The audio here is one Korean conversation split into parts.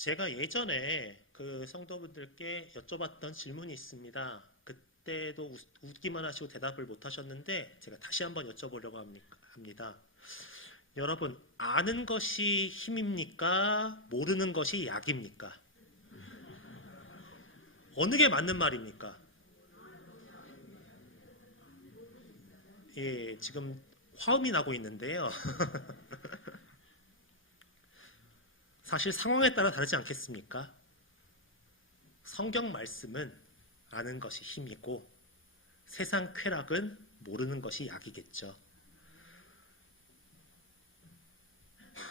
제가 예전에 그 성도분들께 여쭤봤던 질문이 있습니다. 그때도 웃기만 하시고 대답을 못 하셨는데 제가 다시 한번 여쭤보려고 합니다. 여러분, 아는 것이 힘입니까? 모르는 것이 약입니까? 어느 게 맞는 말입니까? 예, 지금 화음이 나고 있는데요. 사실 상황에 따라 다르지 않겠습니까? 성경 말씀은 아는 것이 힘이고 세상 쾌락은 모르는 것이 약이겠죠.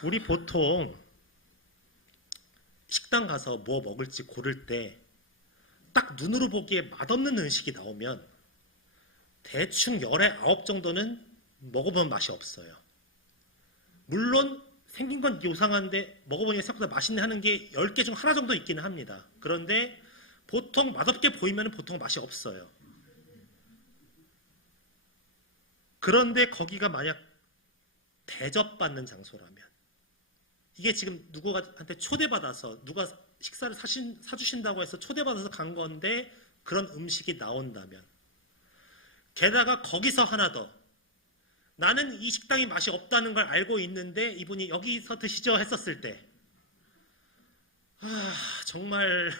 우리 보통 식당 가서 뭐 먹을지 고를 때 딱 눈으로 보기에 맛없는 음식이 나오면 대충 10에 9 정도는 먹어보면 맛이 없어요. 물론 생긴 건 요상한데 먹어보니까 생각보다 맛있네 하는 게 10개 중 하나 정도 있기는 합니다. 그런데 보통 맛없게 보이면 보통 맛이 없어요. 그런데 거기가 만약 대접받는 장소라면, 이게 지금 누구한테 초대받아서 누가 식사를 사주신다고 해서 초대받아서 간 건데 그런 음식이 나온다면, 게다가 거기서 하나 더, 나는 이 식당이 맛이 없다는 걸 알고 있는데 이분이 여기서 드시죠 했었을 때 정말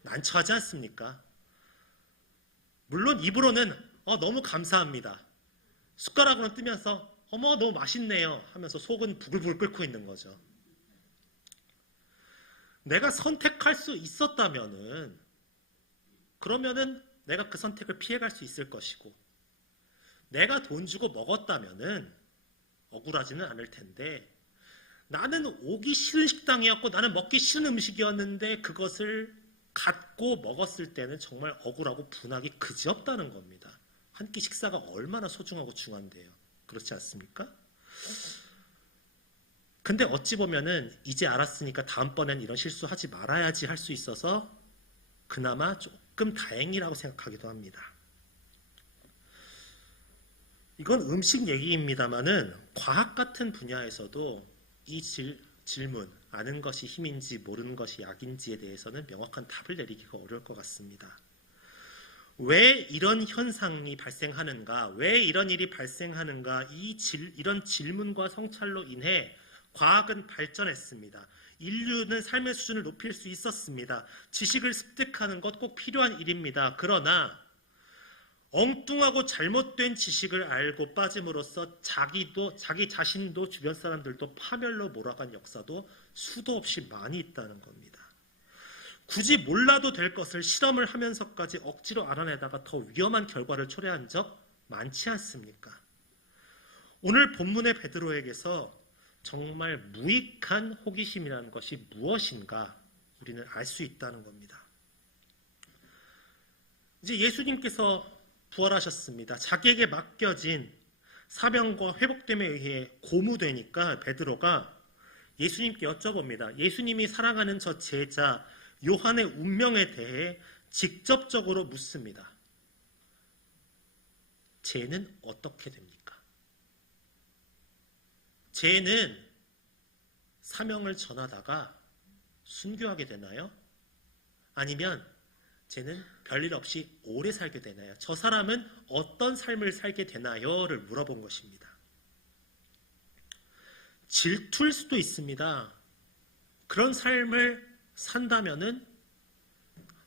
난처하지 않습니까? 물론 입으로는 너무 감사합니다, 숟가락으로 뜨면서 어머 너무 맛있네요 하면서 속은 부글부글 끓고 있는 거죠. 내가 선택할 수 있었다면은, 그러면은 내가 그 선택을 피해갈 수 있을 것이고, 내가 돈 주고 먹었다면은 억울하지는 않을 텐데, 나는 오기 싫은 식당이었고 나는 먹기 싫은 음식이었는데 그것을 갖고 먹었을 때는 정말 억울하고 분하기 그지없다는 겁니다. 한 끼 식사가 얼마나 소중하고 중요한데요. 그렇지 않습니까? 근데 어찌 보면은 이제 알았으니까 다음번엔 이런 실수하지 말아야지 할 수 있어서 그나마 조금 다행이라고 생각하기도 합니다. 이건 음식 얘기입니다만은 과학 같은 분야에서도 이 질문, 아는 것이 힘인지 모르는 것이 약인지에 대해서는 명확한 답을 내리기가 어려울 것 같습니다. 왜 이런 현상이 발생하는가, 왜 이런 일이 발생하는가, 이런 질문과 성찰로 인해 과학은 발전했습니다. 인류는 삶의 수준을 높일 수 있었습니다. 지식을 습득하는 것 꼭 필요한 일입니다. 그러나 엉뚱하고 잘못된 지식을 알고 빠짐으로써 자기 자신도 주변 사람들도 파멸로 몰아간 역사도 수도 없이 많이 있다는 겁니다. 굳이 몰라도 될 것을 실험을 하면서까지 억지로 알아내다가 더 위험한 결과를 초래한 적 많지 않습니까? 오늘 본문의 베드로에게서 정말 무익한 호기심이라는 것이 무엇인가 우리는 알 수 있다는 겁니다. 이제 예수님께서 부활하셨습니다. 자기에게 맡겨진 사명과 회복됨에 의해 고무되니까 베드로가 예수님께 여쭤봅니다. 예수님이 사랑하는 저 제자 요한의 운명에 대해 직접적으로 묻습니다. 쟤는 어떻게 됩니까? 쟤는 사명을 전하다가 순교하게 되나요? 아니면 쟤는 별일 없이 오래 살게 되나요? 저 사람은 어떤 삶을 살게 되나요?를 물어본 것입니다. 질투일 수도 있습니다. 그런 삶을 산다면은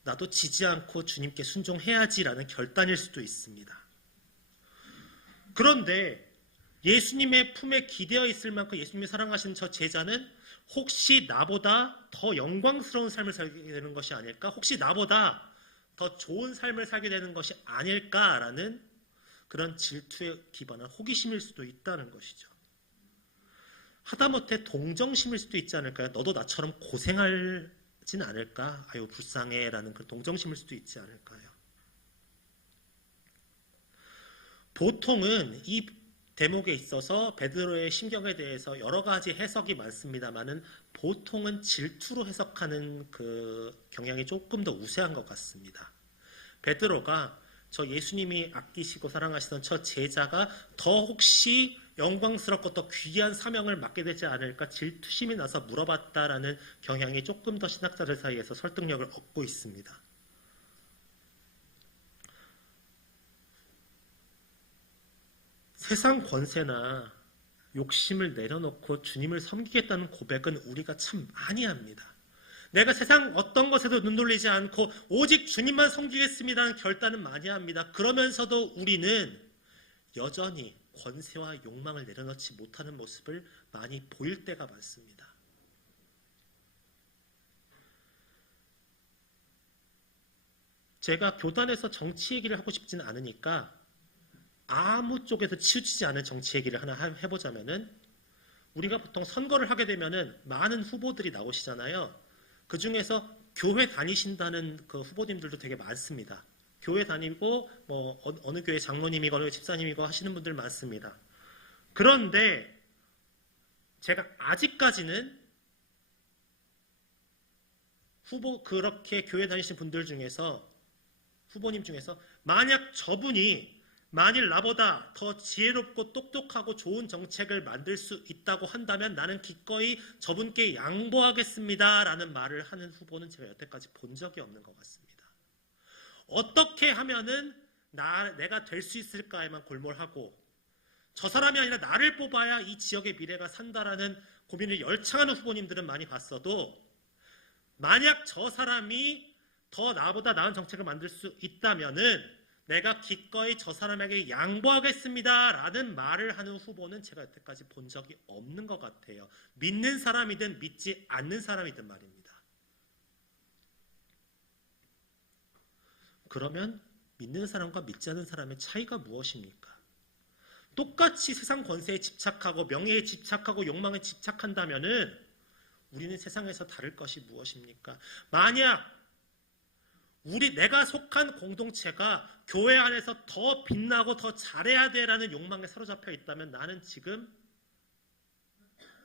나도 지지 않고 주님께 순종해야지라는 결단일 수도 있습니다. 그런데 예수님의 품에 기대어 있을 만큼 예수님이 사랑하시는 저 제자는 혹시 나보다 더 영광스러운 삶을 살게 되는 것이 아닐까? 혹시 나보다 더 좋은 삶을 살게 되는 것이 아닐까라는 그런 질투에 기반한 호기심일 수도 있다는 것이죠. 하다못해 동정심일 수도 있지 않을까요? 너도 나처럼 고생하진 않을까? 아유 불쌍해 라는 그 동정심일 수도 있지 않을까요? 보통은 이 대목에 있어서 베드로의 심경에 대해서 여러 가지 해석이 많습니다만은 보통은 질투로 해석하는 그 경향이 조금 더 우세한 것 같습니다. 베드로가 저 예수님이 아끼시고 사랑하시던 저 제자가 더 혹시 영광스럽고 또 귀한 사명을 맡게 되지 않을까 질투심이 나서 물어봤다라는 경향이 조금 더 신학자들 사이에서 설득력을 얻고 있습니다. 세상 권세나 욕심을 내려놓고 주님을 섬기겠다는 고백은 우리가 참 많이 합니다. 내가 세상 어떤 것에도 눈 돌리지 않고 오직 주님만 섬기겠습니다는 결단은 많이 합니다. 그러면서도 우리는 여전히 권세와 욕망을 내려놓지 못하는 모습을 많이 보일 때가 많습니다. 제가 교단에서 정치 얘기를 하고 싶지는 않으니까 아무 쪽에서 치우치지 않은 정치 얘기를 하나 해보자면은, 우리가 보통 선거를 하게 되면은 많은 후보들이 나오시잖아요. 그 중에서 교회 다니신다는 그 후보님들도 되게 많습니다. 교회 다니고 뭐 어느 교회 장로님이고 어느 집사님이고 하시는 분들 많습니다. 그런데 제가 아직까지는 그렇게 교회 다니신 분들 중에서, 후보님 중에서 만일 나보다 더 지혜롭고 똑똑하고 좋은 정책을 만들 수 있다고 한다면 나는 기꺼이 저분께 양보하겠습니다 라는 말을 하는 후보는 제가 여태까지 본 적이 없는 것 같습니다. 어떻게 하면은 내가 될 수 있을까에만 골몰하고, 저 사람이 아니라 나를 뽑아야 이 지역의 미래가 산다라는 고민을 열창하는 후보님들은 많이 봤어도, 만약 저 사람이 더 나보다 나은 정책을 만들 수 있다면은 내가 기꺼이 저 사람에게 양보하겠습니다 라는 말을 하는 후보는 제가 여태까지 본 적이 없는 것 같아요. 믿는 사람이든 믿지 않는 사람이든 말입니다. 그러면 믿는 사람과 믿지 않는 사람의 차이가 무엇입니까? 똑같이 세상 권세에 집착하고 명예에 집착하고 욕망에 집착한다면은 우리는 세상에서 다를 것이 무엇입니까? 만약 내가 속한 공동체가 교회 안에서 더 빛나고 더 잘해야 돼라는 욕망에 사로잡혀 있다면, 나는 지금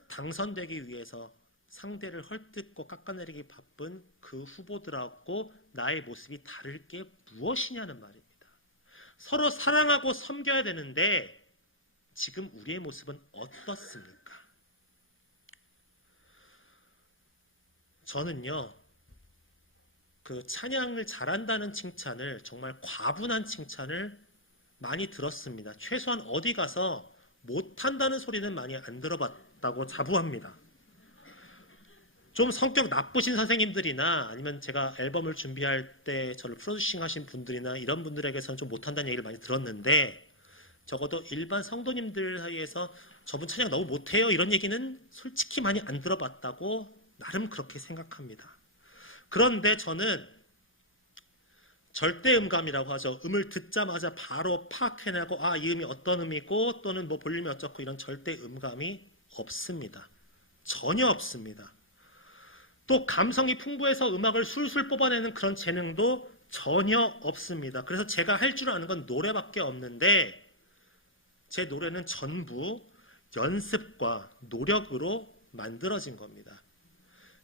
당선되기 위해서 상대를 헐뜯고 깎아내리기 바쁜 그 후보들하고 나의 모습이 다를 게 무엇이냐는 말입니다. 서로 사랑하고 섬겨야 되는데 지금 우리의 모습은 어떻습니까? 저는요, 그 찬양을 잘한다는 칭찬을, 정말 과분한 칭찬을 많이 들었습니다. 최소한 어디 가서 못한다는 소리는 많이 안 들어봤다고 자부합니다. 좀 성격 나쁘신 선생님들이나 아니면 제가 앨범을 준비할 때 저를 프로듀싱 하신 분들이나 이런 분들에게서는 좀 못한다는 얘기를 많이 들었는데, 적어도 일반 성도님들 사이에서 저분 찬양 너무 못해요 이런 얘기는 솔직히 많이 안 들어봤다고 나름 그렇게 생각합니다. 그런데 저는 절대음감이라고 하죠. 음을 듣자마자 바로 파악해내고 이 음이 어떤 음이고 또는 뭐 볼륨이 어쩌고 이런 절대음감이 없습니다. 전혀 없습니다. 또 감성이 풍부해서 음악을 술술 뽑아내는 그런 재능도 전혀 없습니다. 그래서 제가 할 줄 아는 건 노래밖에 없는데, 제 노래는 전부 연습과 노력으로 만들어진 겁니다.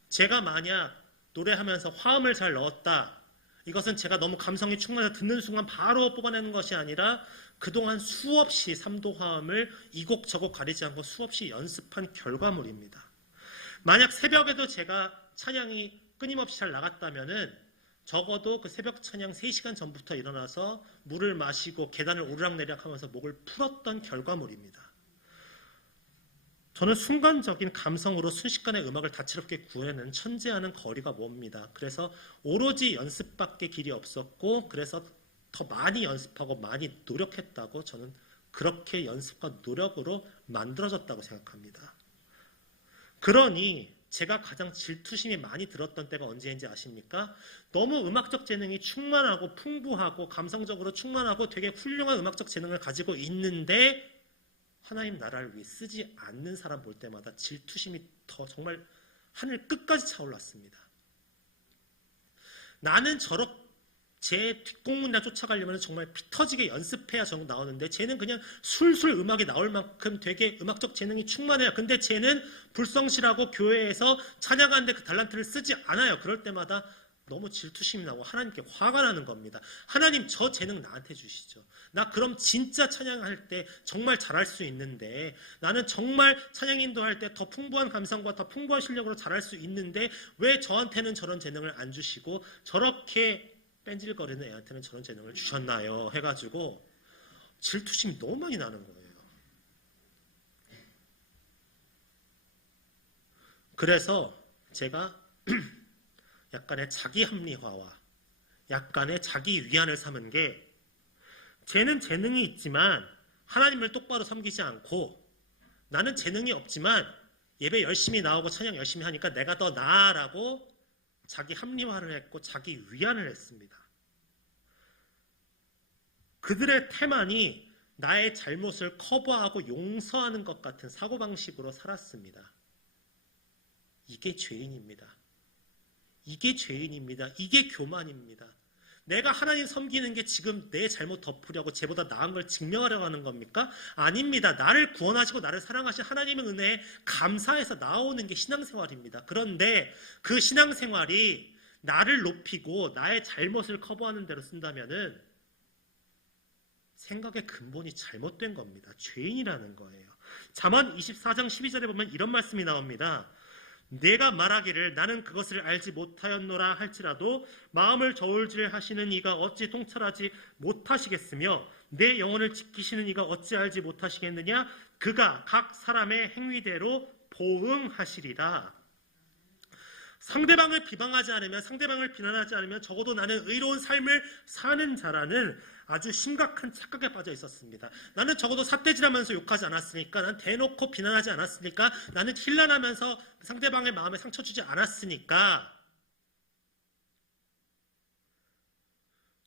제가 만약 노래하면서 화음을 잘 넣었다, 이것은 제가 너무 감성이 충만해서 듣는 순간 바로 뽑아내는 것이 아니라 그동안 수없이 3도 화음을 이 곡 저 곡 가리지 않고 수없이 연습한 결과물입니다. 만약 새벽에도 제가 찬양이 끊임없이 잘 나갔다면은 적어도 그 새벽 찬양 3시간 전부터 일어나서 물을 마시고 계단을 오르락내리락 하면서 목을 풀었던 결과물입니다. 저는 순간적인 감성으로 순식간에 음악을 다채롭게 구해내는 천재와는 거리가 멉니다. 그래서 오로지 연습밖에 길이 없었고, 그래서 더 많이 연습하고 많이 노력했다고, 저는 그렇게 연습과 노력으로 만들어졌다고 생각합니다. 그러니 제가 가장 질투심이 많이 들었던 때가 언제인지 아십니까? 너무 음악적 재능이 충만하고 풍부하고 감성적으로 충만하고 되게 훌륭한 음악적 재능을 가지고 있는데 하나님 나라를 위해 쓰지 않는 사람 볼 때마다 질투심이 더 정말 하늘 끝까지 차올랐습니다. 나는 제 뒷공문이나 쫓아가려면 정말 피 터지게 연습해야 정도 나오는데, 쟤는 그냥 술술 음악이 나올 만큼 되게 음악적 재능이 충만해요. 근데 쟤는 불성실하고 교회에서 찬양하는데 그 달란트를 쓰지 않아요. 그럴 때마다 너무 질투심이 나고 하나님께 화가 나는 겁니다. 하나님, 저 재능 나한테 주시죠. 나 그럼 진짜 찬양할 때 정말 잘할 수 있는데, 나는 정말 찬양 인도할 때 더 풍부한 감성과 더 풍부한 실력으로 잘할 수 있는데 왜 저한테는 저런 재능을 안 주시고 저렇게 뺀질거리는 애한테는 저런 재능을 주셨나요? 해가지고 질투심이 너무 많이 나는 거예요. 그래서 제가 약간의 자기 합리화와 약간의 자기 위안을 삼은 게, 쟤는 재능이 있지만 하나님을 똑바로 섬기지 않고, 나는 재능이 없지만 예배 열심히 나오고 찬양 열심히 하니까 내가 더 나아라고 자기 합리화를 했고 자기 위안을 했습니다. 그들의 태만이 나의 잘못을 커버하고 용서하는 것 같은 사고방식으로 살았습니다. 이게 죄인입니다. 이게 죄인입니다. 이게 교만입니다. 내가 하나님 섬기는 게 지금 내 잘못 덮으려고 쟤보다 나은 걸 증명하려고 하는 겁니까? 아닙니다. 나를 구원하시고 나를 사랑하신 하나님의 은혜에 감사해서 나오는 게 신앙생활입니다. 그런데 그 신앙생활이 나를 높이고 나의 잘못을 커버하는 대로 쓴다면은 생각의 근본이 잘못된 겁니다. 죄인이라는 거예요. 잠언 24장 12절에 보면 이런 말씀이 나옵니다. 내가 말하기를 나는 그것을 알지 못하였노라 할지라도 마음을 저울질 하시는 이가 어찌 통찰하지 못하시겠으며 내 영혼을 지키시는 이가 어찌 알지 못하시겠느냐. 그가 각 사람의 행위대로 보응하시리라. 상대방을 비방하지 않으면, 상대방을 비난하지 않으면 적어도 나는 의로운 삶을 사는 자라는 아주 심각한 착각에 빠져 있었습니다. 나는 적어도 삿대질하면서 욕하지 않았으니까, 난 대놓고 비난하지 않았으니까, 나는 힐난하면서 상대방의 마음에 상처 주지 않았으니까.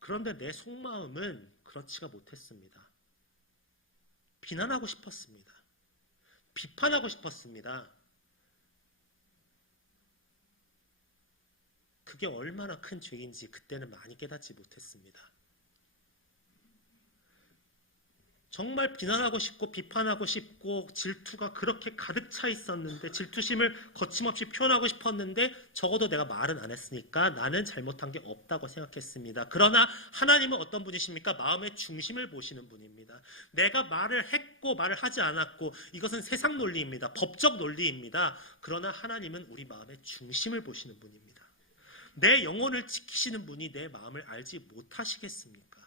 그런데 내 속마음은 그렇지가 못했습니다. 비난하고 싶었습니다. 비판하고 싶었습니다. 그게 얼마나 큰 죄인지 그때는 많이 깨닫지 못했습니다. 정말 비난하고 싶고 비판하고 싶고 질투가 그렇게 가득 차 있었는데, 질투심을 거침없이 표현하고 싶었는데 적어도 내가 말은 안 했으니까 나는 잘못한 게 없다고 생각했습니다. 그러나 하나님은 어떤 분이십니까? 마음의 중심을 보시는 분입니다. 내가 말을 했고 말을 하지 않았고 이것은 세상 논리입니다. 법적 논리입니다. 그러나 하나님은 우리 마음의 중심을 보시는 분입니다. 내 영혼을 지키시는 분이 내 마음을 알지 못하시겠습니까?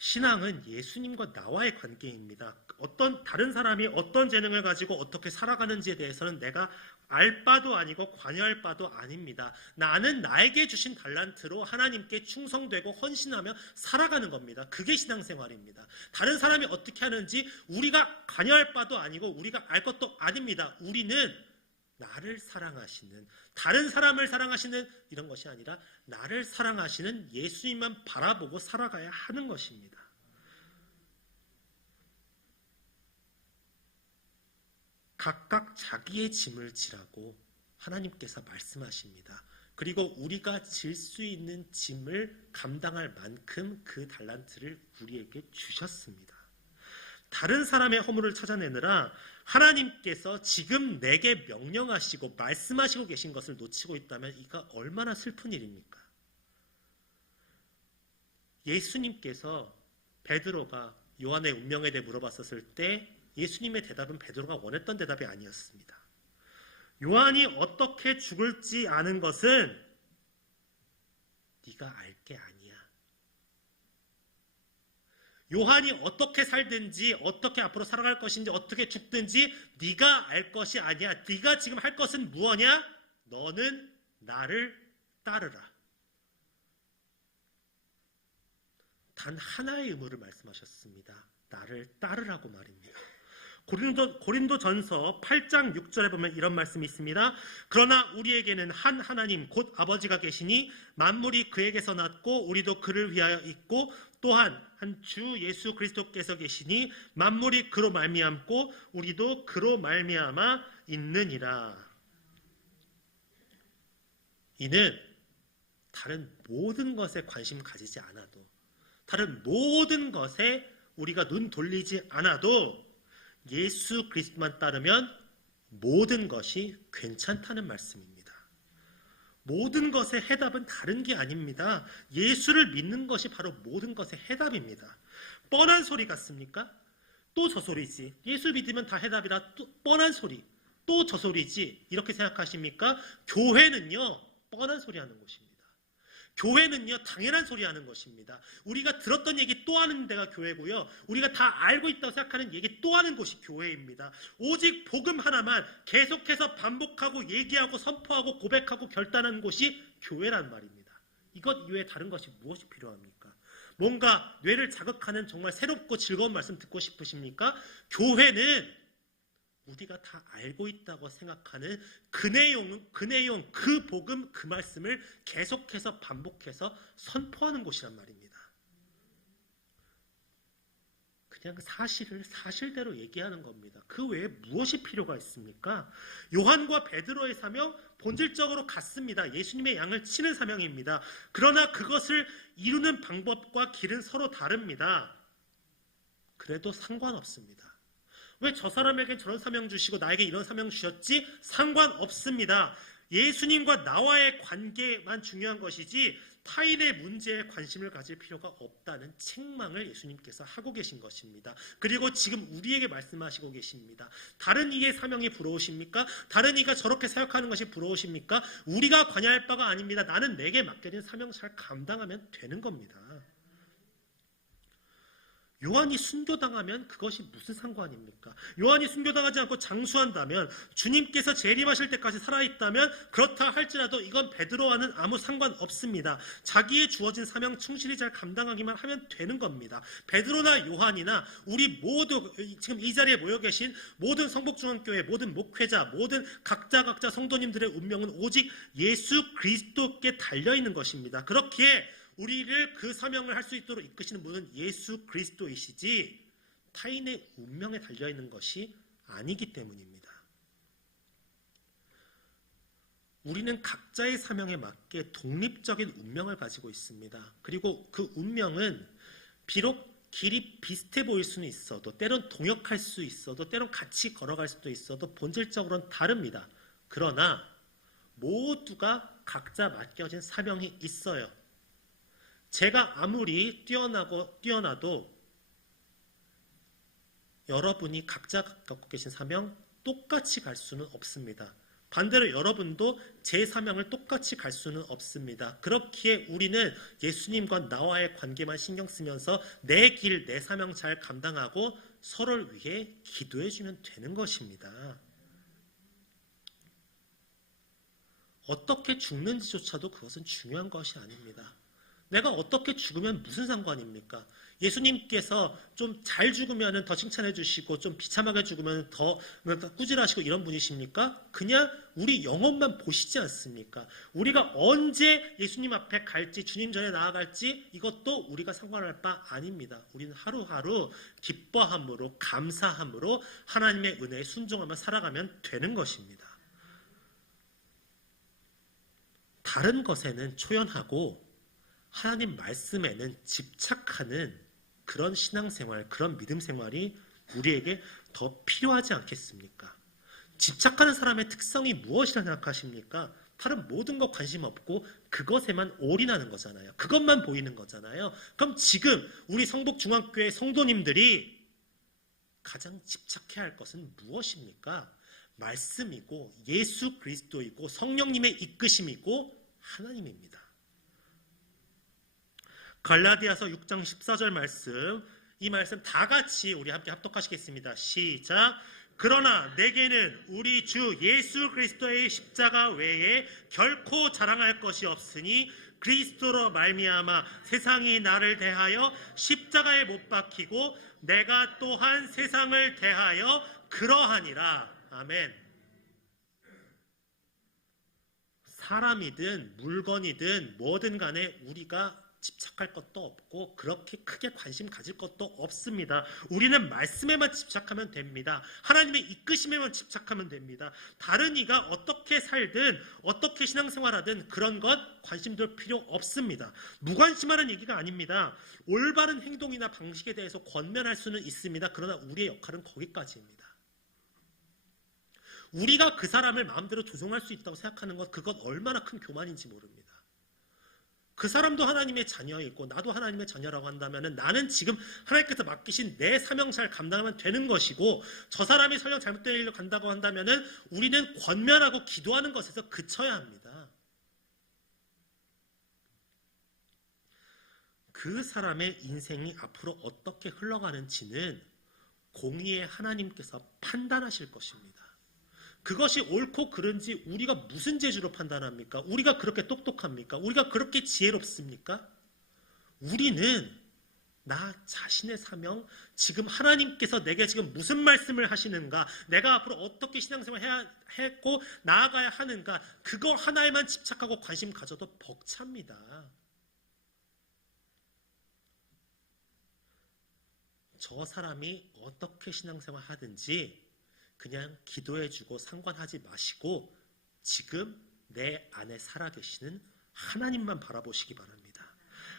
신앙은 예수님과 나와의 관계입니다. 어떤 다른 사람이 어떤 재능을 가지고 어떻게 살아가는지에 대해서는 내가 알 바도 아니고 관여할 바도 아닙니다. 나는 나에게 주신 달란트로 하나님께 충성되고 헌신하며 살아가는 겁니다. 그게 신앙생활입니다. 다른 사람이 어떻게 하는지 우리가 관여할 바도 아니고 우리가 알 것도 아닙니다. 우리는 나를 사랑하시는, 다른 사람을 사랑하시는 이런 것이 아니라 나를 사랑하시는 예수님만 바라보고 살아가야 하는 것입니다. 각각 자기의 짐을 지라고 하나님께서 말씀하십니다. 그리고 우리가 질 수 있는 짐을 감당할 만큼 그 달란트를 우리에게 주셨습니다. 다른 사람의 허물을 찾아내느라 하나님께서 지금 내게 명령하시고 말씀하시고 계신 것을 놓치고 있다면 이가 얼마나 슬픈 일입니까? 예수님께서 베드로가 요한의 운명에 대해 물어봤었을 때 예수님의 대답은 베드로가 원했던 대답이 아니었습니다. 요한이 어떻게 죽을지 아는 것은 네가 알 게 아니야. 요한이 어떻게 살든지 어떻게 앞으로 살아갈 것인지 어떻게 죽든지 네가 알 것이 아니야. 네가 지금 할 것은 무엇이냐? 너는 나를 따르라. 단 하나의 의무를 말씀하셨습니다. 나를 따르라고 말입니다. 고린도전서 8장 6절에 보면 이런 말씀이 있습니다. 그러나 우리에게는 한 하나님 곧 아버지가 계시니 만물이 그에게서 났고 우리도 그를 위하여 있고 또한 한 주 예수 그리스도께서 계시니 만물이 그로 말미암고 우리도 그로 말미암아 있느니라. 이는 다른 모든 것에 관심 가지지 않아도, 다른 모든 것에 우리가 눈 돌리지 않아도 예수 그리스도만 따르면 모든 것이 괜찮다는 말씀입니다. 모든 것의 해답은 다른 게 아닙니다. 예수를 믿는 것이 바로 모든 것의 해답입니다. 뻔한 소리 같습니까? 또 저 소리지. 예수 믿으면 다 해답이라 또 뻔한 소리. 또 저 소리지. 이렇게 생각하십니까? 교회는요, 뻔한 소리 하는 곳입니다. 교회는요, 당연한 소리 하는 것입니다. 우리가 들었던 얘기 또 하는 데가 교회고요. 우리가 다 알고 있다고 생각하는 얘기 또 하는 곳이 교회입니다. 오직 복음 하나만 계속해서 반복하고 얘기하고 선포하고 고백하고 결단하는 곳이 교회란 말입니다. 이것 이외에 다른 것이 무엇이 필요합니까? 뭔가 뇌를 자극하는 정말 새롭고 즐거운 말씀 듣고 싶으십니까? 교회는 우리가 다 알고 있다고 생각하는 그 내용, 그 복음, 그 말씀을 계속해서 반복해서 선포하는 곳이란 말입니다. 그냥 사실을 사실대로 얘기하는 겁니다. 그 외에 무엇이 필요가 있습니까? 요한과 베드로의 사명, 본질적으로 같습니다. 예수님의 양을 치는 사명입니다. 그러나 그것을 이루는 방법과 길은 서로 다릅니다. 그래도 상관없습니다. 왜 저 사람에겐 저런 사명 주시고 나에게 이런 사명 주셨지? 상관없습니다. 예수님과 나와의 관계만 중요한 것이지 타인의 문제에 관심을 가질 필요가 없다는 책망을 예수님께서 하고 계신 것입니다. 그리고 지금 우리에게 말씀하시고 계십니다. 다른 이의 사명이 부러우십니까? 다른 이가 저렇게 생각하는 것이 부러우십니까? 우리가 관여할 바가 아닙니다. 나는 내게 맡겨진 사명 잘 감당하면 되는 겁니다. 요한이 순교당하면 그것이 무슨 상관입니까? 요한이 순교당하지 않고 장수한다면, 주님께서 재림하실 때까지 살아있다면, 그렇다 할지라도 이건 베드로와는 아무 상관없습니다. 자기의 주어진 사명 충실히 잘 감당하기만 하면 되는 겁니다. 베드로나 요한이나 우리 모두 지금 이 자리에 모여 계신 모든 성복중앙교회, 모든 목회자, 모든 각자 성도님들의 운명은 오직 예수 그리스도께 달려있는 것입니다. 그렇기에 우리를 그 사명을 할 수 있도록 이끄시는 분은 예수 그리스도이시지 타인의 운명에 달려있는 것이 아니기 때문입니다. 우리는 각자의 사명에 맞게 독립적인 운명을 가지고 있습니다. 그리고 그 운명은 비록 길이 비슷해 보일 수는 있어도, 때론 동역할 수 있어도, 때론 같이 걸어갈 수도 있어도 본질적으로는 다릅니다. 그러나 모두가 각자 맡겨진 사명이 있어요. 제가 아무리 뛰어나도 여러분이 각자 갖고 계신 사명 똑같이 갈 수는 없습니다. 반대로 여러분도 제 사명을 똑같이 갈 수는 없습니다. 그렇기에 우리는 예수님과 나와의 관계만 신경 쓰면서 내 길, 내 사명 잘 감당하고 서로를 위해 기도해주면 되는 것입니다. 어떻게 죽는지조차도 그것은 중요한 것이 아닙니다. 내가 어떻게 죽으면 무슨 상관입니까? 예수님께서 좀 잘 죽으면 더 칭찬해 주시고 좀 비참하게 죽으면 더 꾸질하시고 이런 분이십니까? 그냥 우리 영혼만 보시지 않습니까? 우리가 언제 예수님 앞에 갈지, 주님 전에 나아갈지 이것도 우리가 상관할 바 아닙니다. 우리는 하루하루 기뻐함으로, 감사함으로 하나님의 은혜에 순종하며 살아가면 되는 것입니다. 다른 것에는 초연하고 하나님 말씀에는 집착하는 그런 신앙생활, 그런 믿음생활이 우리에게 더 필요하지 않겠습니까? 집착하는 사람의 특성이 무엇이라 생각하십니까? 다른 모든 것 관심 없고 그것에만 올인하는 거잖아요. 그것만 보이는 거잖아요. 그럼 지금 우리 성복중앙교회 성도님들이 가장 집착해야 할 것은 무엇입니까? 말씀이고 예수 그리스도이고 성령님의 이끄심이고 하나님입니다. 갈라디아서 6장 14절 말씀, 이 말씀 다 같이 우리 함께 합독하시겠습니다. 시작. 그러나 내게는 우리 주 예수 그리스도의 십자가 외에 결코 자랑할 것이 없으니 그리스도로 말미암아 세상이 나를 대하여 십자가에 못 박히고 내가 또한 세상을 대하여 그러하니라. 아멘. 사람이든 물건이든 뭐든 간에 우리가 집착할 것도 없고 그렇게 크게 관심 가질 것도 없습니다. 우리는 말씀에만 집착하면 됩니다. 하나님의 이끄심에만 집착하면 됩니다. 다른 이가 어떻게 살든 어떻게 신앙생활하든 그런 것 관심 둘 필요 없습니다. 무관심하는 얘기가 아닙니다. 올바른 행동이나 방식에 대해서 권면할 수는 있습니다. 그러나 우리의 역할은 거기까지입니다. 우리가 그 사람을 마음대로 조종할 수 있다고 생각하는 것, 그것 얼마나 큰 교만인지 모릅니다. 그 사람도 하나님의 자녀이고 나도 하나님의 자녀라고 한다면 나는 지금 하나님께서 맡기신 내 사명 잘 감당하면 되는 것이고, 저 사람이 설령 잘못된 일로 간다고 한다면 우리는 권면하고 기도하는 것에서 그쳐야 합니다. 그 사람의 인생이 앞으로 어떻게 흘러가는지는 공의의 하나님께서 판단하실 것입니다. 그것이 옳고 그른지 우리가 무슨 재주로 판단합니까? 우리가 그렇게 똑똑합니까? 우리가 그렇게 지혜롭습니까? 우리는 나 자신의 사명, 지금 하나님께서 내게 지금 무슨 말씀을 하시는가, 내가 앞으로 어떻게 신앙생활을 해야 했고 나아가야 하는가, 그거 하나에만 집착하고 관심 가져도 벅찹니다. 저 사람이 어떻게 신앙생활 하든지 그냥 기도해주고 상관하지 마시고 지금 내 안에 살아계시는 하나님만 바라보시기 바랍니다.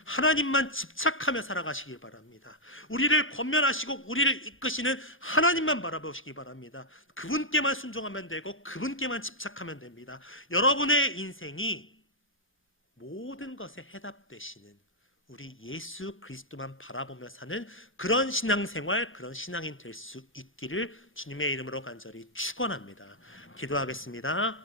하나님만 집착하며 살아가시기 바랍니다. 우리를 권면하시고 우리를 이끄시는 하나님만 바라보시기 바랍니다. 그분께만 순종하면 되고 그분께만 집착하면 됩니다. 여러분의 인생이 모든 것에 해답되시는 우리 예수 그리스도만 바라보며 사는 그런 신앙생활, 그런 신앙인 될 수 있기를 주님의 이름으로 간절히 축원합니다. 기도하겠습니다.